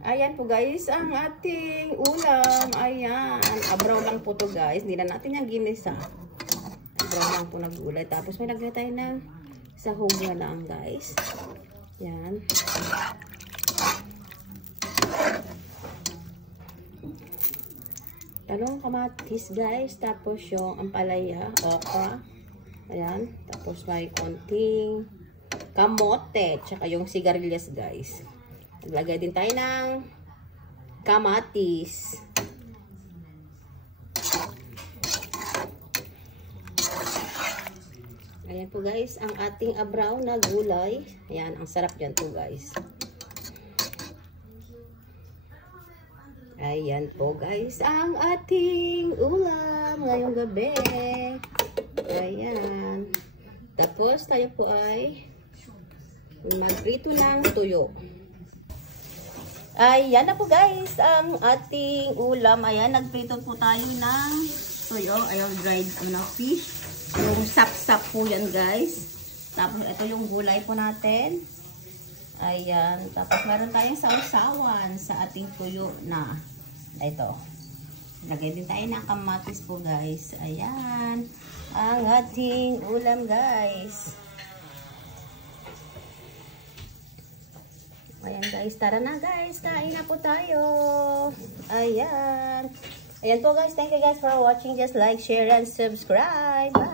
Ayan po guys, ang ating ulam. Ayan, abraw lang po to guys. Hindi na natin yung ginisa. Abraw lang po na gulay. Tapos may lagay tayo ng sahog na lang guys. Yan. Talong kamatis guys. Tapos yung ampalaya, okra. Ayan. Tapos may konting kamote. Tsaka yung sigarilyas guys. Lagay din tayo ng kamatis. Ayan po guys, ang ating abraw na gulay. Ayan, ang sarap dyan po guys. Ayan po guys, ang ating ulam ngayong gabi. Ayan. Tapos tayo po ay magprito ng tuyo. Ayan na po guys, ang ating ulam. Ayan, nagprito po tayo ng tuyo. Ayan, dried fish. Yung sap-sap po yan guys. Tapos ito yung gulay po natin. Ayan, tapos meron tayong sausawan sa ating tuyo na ito. Lagay din tayo ng kamatis po guys. Ayan, ang ating ulam guys. Ayan guys, tara na guys, kain na po tayo. Ayan. Ayan po guys, thank you guys for watching. Just like, share, and subscribe. Bye!